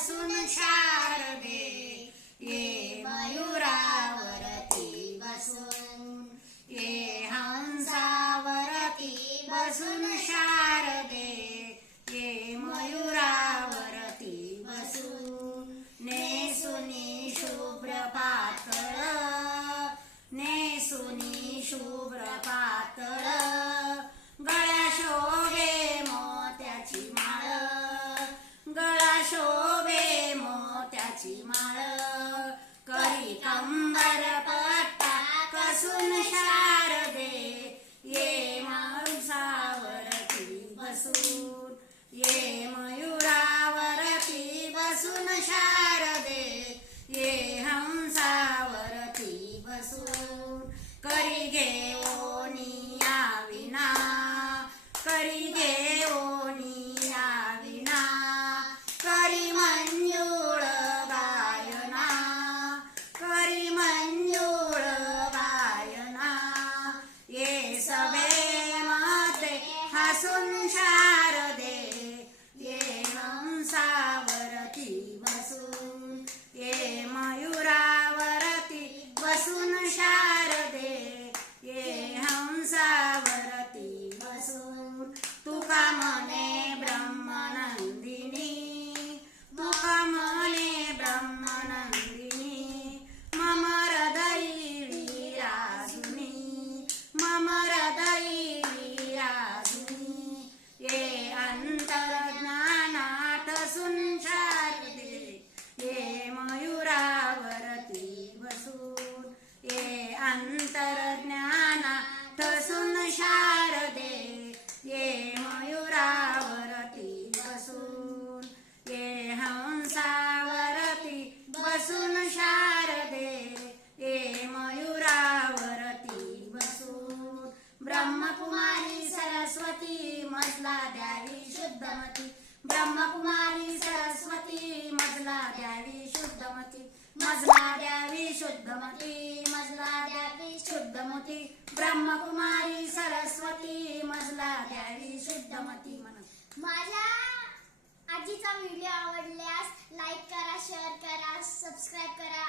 बसून शारदे करी कंबर पट्टा कसून शारदे ये माणसावरती बसून ये मयुरावरती बसून शारदे ये हंसावरती बसून करी घेऊनी विना करी घेऊनी विना करी मंजुळ गायना करी मंजुळ गायना सवे सभे मते हसून शारदे ये हंसावरती बसून ये मयुरावरती बसून शारदे ये हंसावरती बसून तुका मने ब्रह्मनंदिनी तुका मने ब्रह्मनंदिनी मम हृदयी विराजुनी मम हृदयी विराजुनी ये अंतर्ज्ञानात सुंशारदे ये मयुरावरती बसून ये अंतर्ज्ञानात सुन शारदे ये मयुरावरती बसून ये हंसावरती बसून शारदे ये मयुरावरती बसून ब्रह्मकुमारी सरस्वती मजला द्यावी शुद्धमती. ब्रह्मकुमारी सरस्वती मजला द्यावी शुद्धमती. मजला द्यावी शुद्धमती मजला द्यावी शुद्धमती. ब्रह्मकुमारी सरस्वती मजला द्यावी शुद्धमती. म्हणून माझ्या आजीचा व्हिडिओ आवडल्यास लाईक करा शेअर करा सबस्क्राईब करा.